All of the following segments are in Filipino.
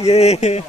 Yeah.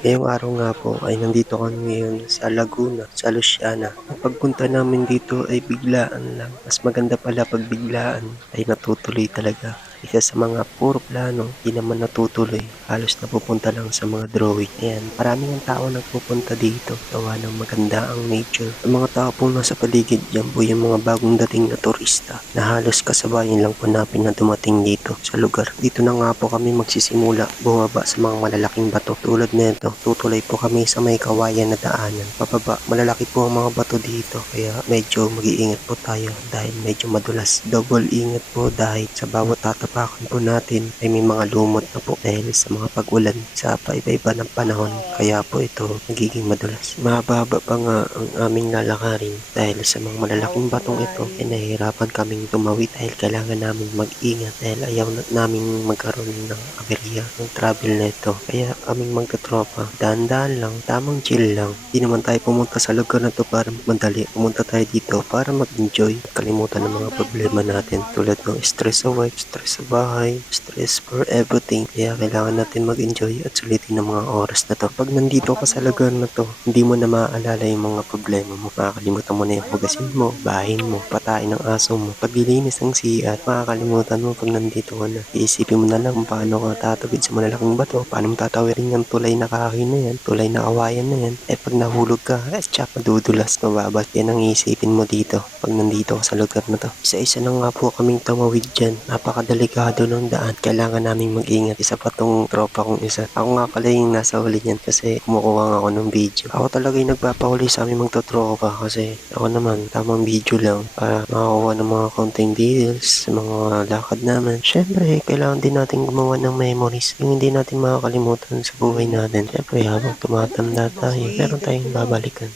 Ngayong araw nga po ay nandito kami ngayon sa Laguna, sa Luciana. Ang pagpunta namin dito ay biglaan lang. Mas maganda pala pag biglaan ay natutuloy talaga. Isa sa mga puro plano, di naman natutuloy. Halos napupunta lang sa mga drawing. Ayan, maraming ang tao nagpupunta dito. Gawa ng maganda ang nature. Ang mga tao pong nasa paligid dyan po yung mga bagong dating na turista na halos kasabayan lang po namin na dumating dito sa lugar. Dito na nga po kami magsisimula bumaba sa mga malalaking bato. Tulad nito, tutuloy po kami sa may kawayan na daanan. Pababa, malalaki po ang mga bato dito. Kaya medyo mag-iingat po tayo dahil medyo madulas. Double ingat po dahil sa bawat tatapakan po natin ay may mga lumot na po dahil sa mga pag-ulan sa paiba-iba ng panahon. Kaya po ito nagiging madulas. Mahaba pa nga ang aming lalakarin dahil sa mga malalaking batong ito ay nahihirapan kaming tumawid dahil kailangan namin mag-ingat dahil ayaw naming magkaroon ng aberya ng travel na ito. Kaya kaming magkatropa, dahan-dahan lang, tamang chill lang. Di naman tayo pumunta sa lugar na to para magmadali. Pumunta tayo dito para mag-enjoy. Kalimutan ng mga problema natin tulad ng stress sa work, stress sa bahay, stress for everything. Kaya kailangan natin mag-enjoy at sulitin ng mga oras na to. Pag nandito ka sa lugar na to, hindi mo na maaalala yung mga problema mo. Makakalimutan mo na yung hugasin mo, bahin mo, patain ng aso mo, paglilinis ng CR. Makakalimutan mo pag nandito ka na. Iisipin mo na lang kung paano ka tatawid sa malalaking bato, paano mo tatawirin yung tulay na kahoy na yan, tulay na kawayan na yan. Eh pag nahulog ka, tsak, madudulas, mababat. Yan ang iisipin mo dito pag nandito ka sa lugar na to. Isa-isa na nga po kaming tumawid dyan. Napakadelikado ng daan. Kailangan naming mag-ingat. Isa pa tong tropa kong isa. Ako nga pala yung nasa huli niyan kasi kumukuha nga ako ng video. Ako talaga yung nagpapahuli sa aming magtotropa kasi ako naman tamang video lang para makakuha ng mga konting details sa mga lakad namin. Syempre, kailangan din natin gumawa ng memories yung hindi natin makakalimutan sa buhay natin. Syempre, habang tumatanda tayo, meron tayong babalikan.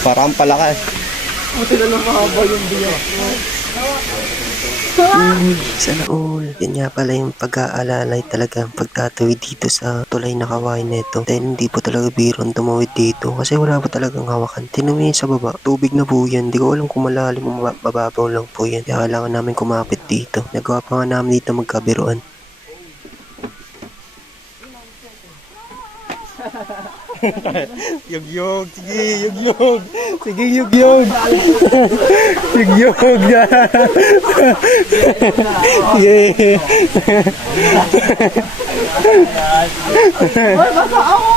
Parang palakas. Buti na lang mahaba yung biya. Sana all. Yan nga pala yung pag-aalalay talaga ang pagtatawid dito sa tulay na kawain nito. Dahil hindi po talaga biron tumawid dito kasi wala po talagang hawakan. Tinungin sa baba, tubig na po yan. Di ko alam kung malalim o mababaw lang po yan. Kaya kailangan namin kumapit dito. Nagawa pa nga namin dito magkabiruan. Yugyog, sige, yugyog. Sige, yugyog. Yugyog na. Yeah. Basa ako.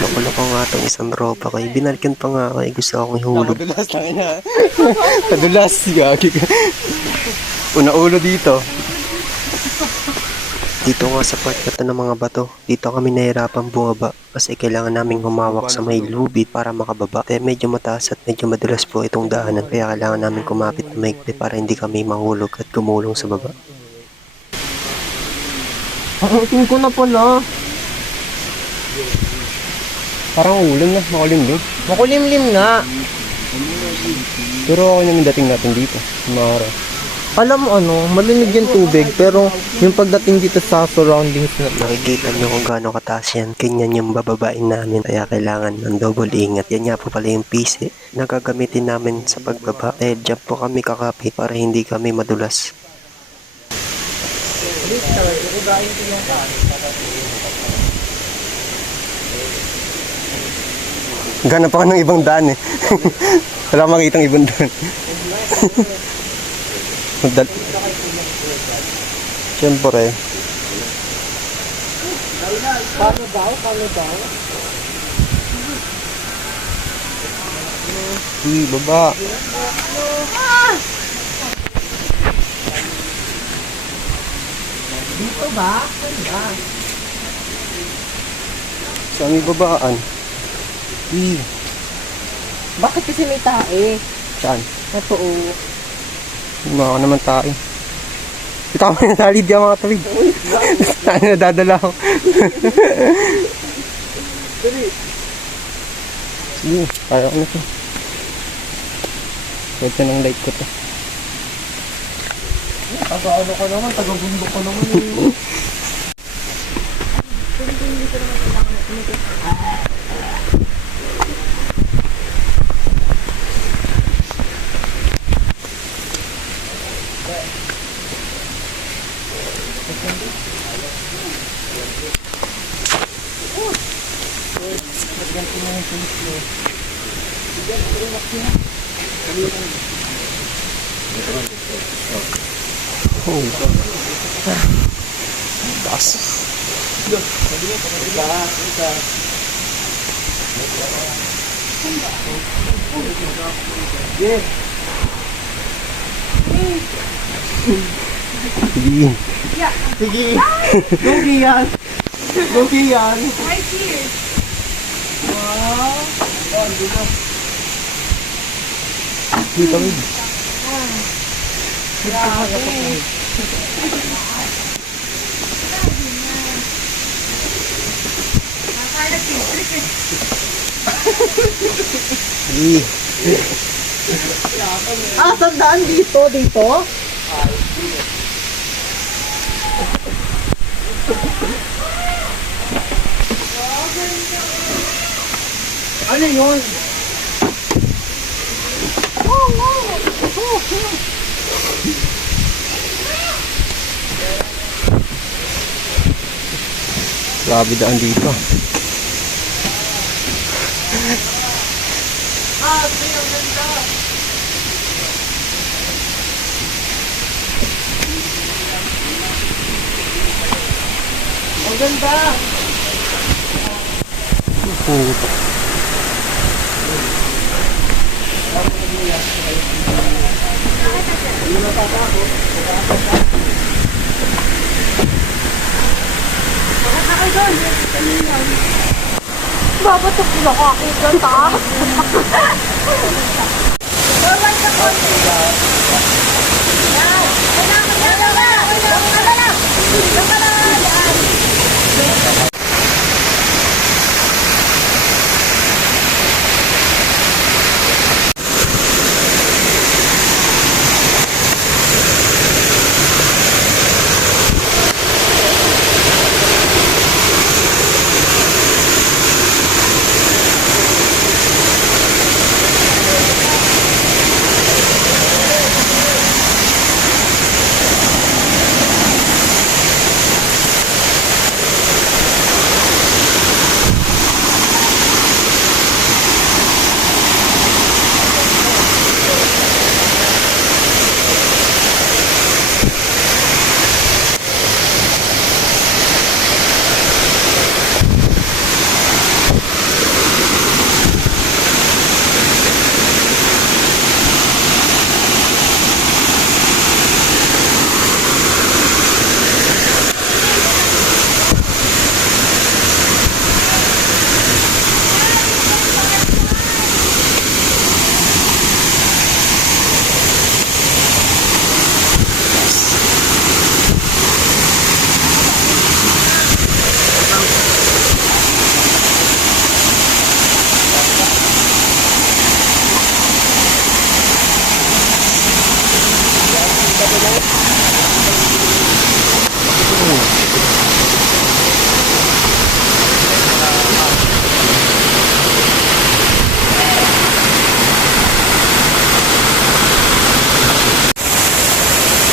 Loko-loko nga itong isang tropa ko. Binalikan pa nga ako. Gusto akong ihulog. Padulas na ina. Padulas, gagi ka. Una ulo dito. Dito nga sa part na to ng mga bato, dito kami nahirapan bumaba kasi kailangan naming humawak sa may lubid para makababa. Kaya medyo mataas at medyo madulas po itong daanan kaya kailangan namin kumapit na maigpit para hindi kami mahulog at gumulong sa baba. Akin ko na pala. Parang ulan na, makulimlim. Makulimlim nga. Pero okay naman dating natin dito. Mara. Alam mo ano, malinig yung tubig pero yung pagdating dito sa surroundings na Nakikita nyo kung gaano kataas yan. Ganyan yung bababain namin kaya kailangan ng double ingat. Yan nga po pala yung PC na gagamitin namin sa pagbaba. Dahil dyan po kami kakapit para hindi kami madulas. Gana pa ka ng ibang daan eh. Wala makitang ibang daan. Siyempre. Paano daw? Baba. Dito ba? Sa may babaan. Bakit kasi may tae? Saan? Ito o. Mga naman tayo. Ikaw may nalid yung mga tawid. Saan nadadala ako? Sige, kaya ko na ito. Pwede ng light ko to. Taga-ano ka naman, taga-bundok ka naman eh. Taas. Sige. Sige. Lugi yan. Lugi yan. Right here. Dito kami. Sige. Ah, sandaan dito, dito? Ano yun? Grabe daan dito. Ang ganda! Puto. Babatok na ako akita taas.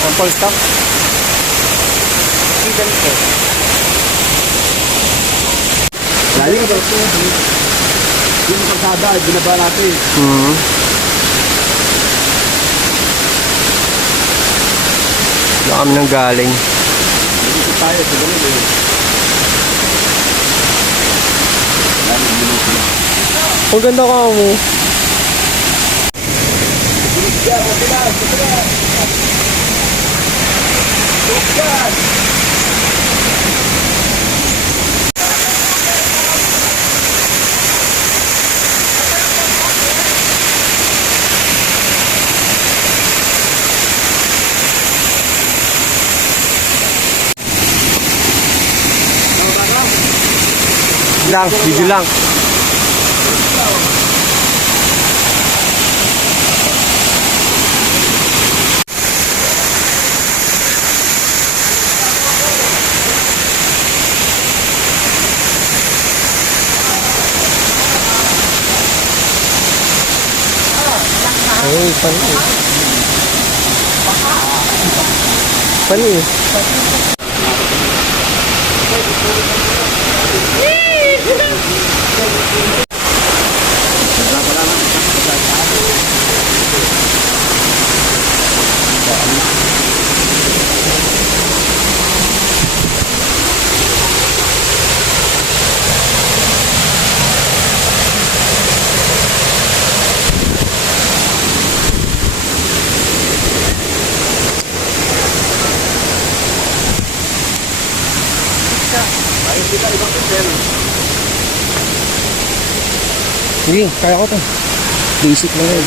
Ang full stop. Galing ba ito? Yung kalsada, binaba natin. Wala kami nang galing. Dito tayo sa ganun eh. Ang ganda ka mo. Lang, video lang. Ay, pani. Pani. Sige, kaya ko to. Basic lang yun.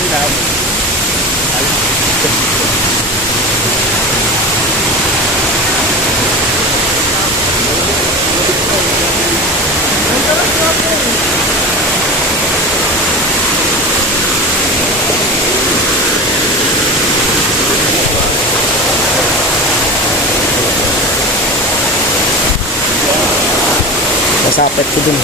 Masapit ko dun.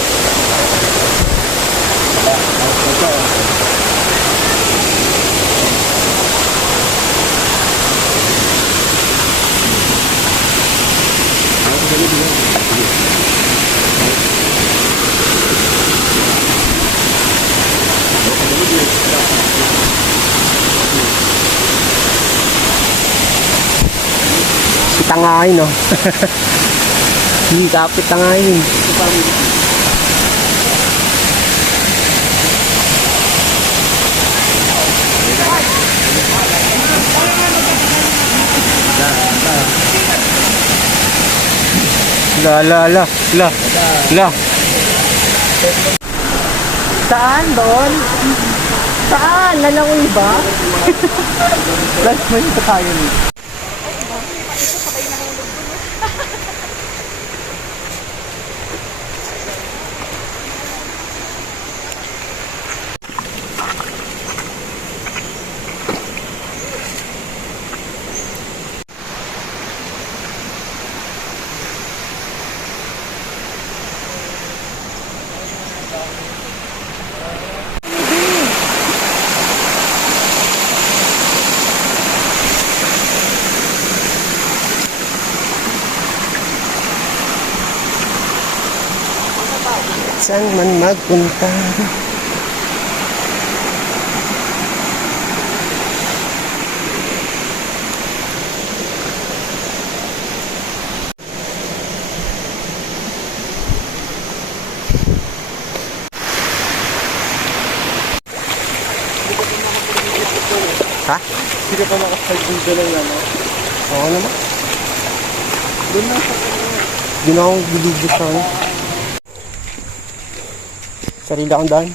Si tangahin, no? Hindi kapit tangahin. La. Saan doon? Saan? Lalangoy ba? Last man pa tayo nito. Saan man magpunta. Ha? Hindi pa makasal dito lang ano. Oo naman. Doon na sa Doon ako bibigyan sa ano. Sarili akong daan.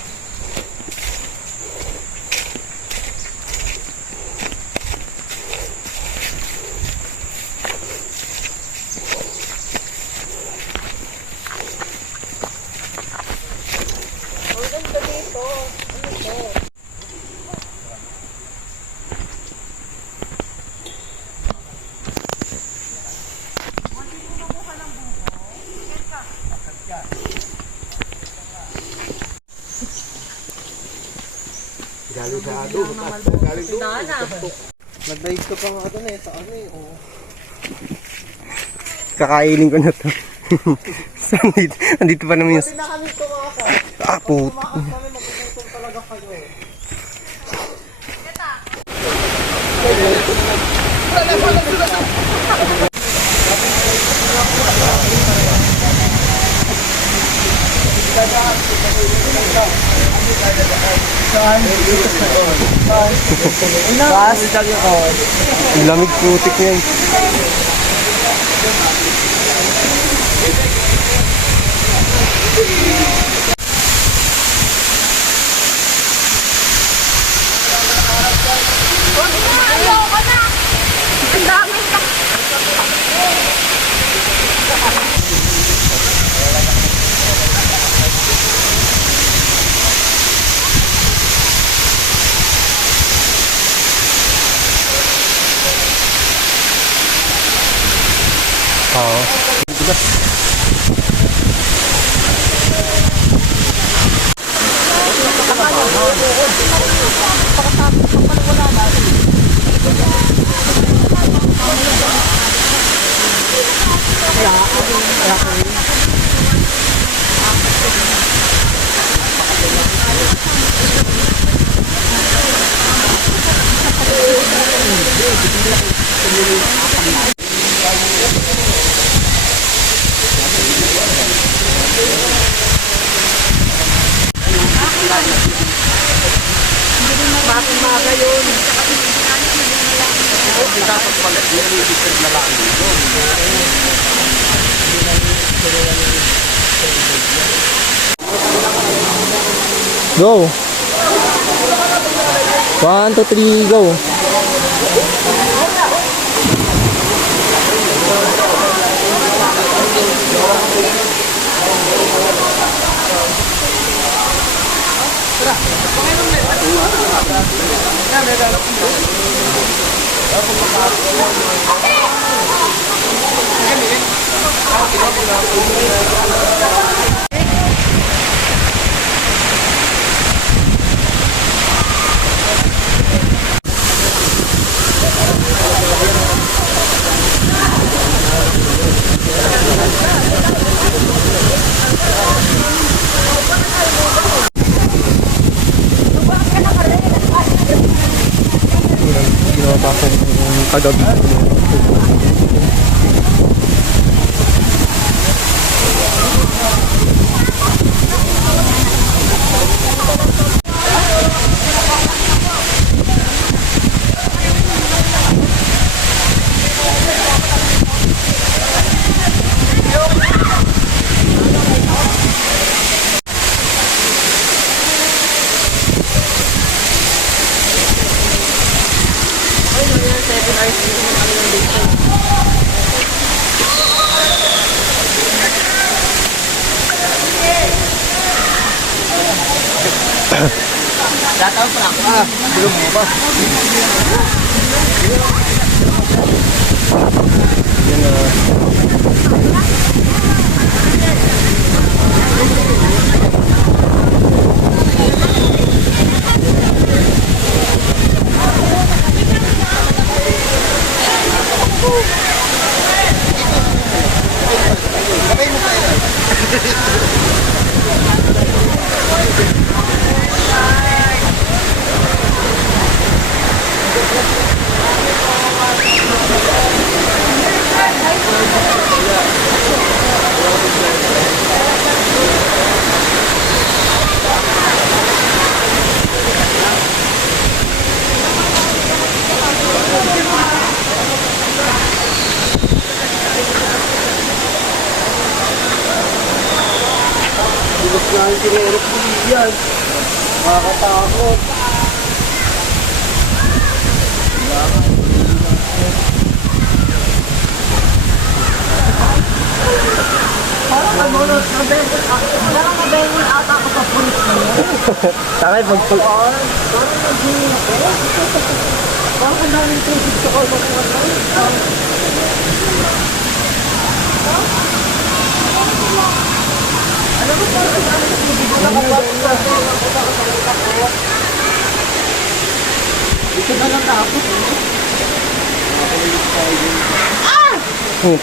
nag-dive ka pa nga doon eh. Sa ano eh. Oh. Kakainin ko na to. Andito pa naman yung... Hindi na kami tumakas. Ah, puto. Tumakas kami, magpuputol talaga kayo eh. Ang lamig putik niyan. Ayoko na! Ang dami pa! Oo. Wala. Go! 1, 2, 3, go! Ginawa ko yung kagabi. Takay pag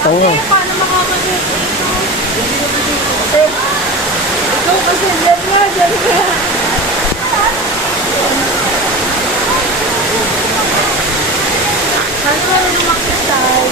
tanga. Paano makakalit? Ikaw kasi, dyan nga, dyan nga. Saan ka rin makisay?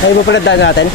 Ay mo pala daan natin?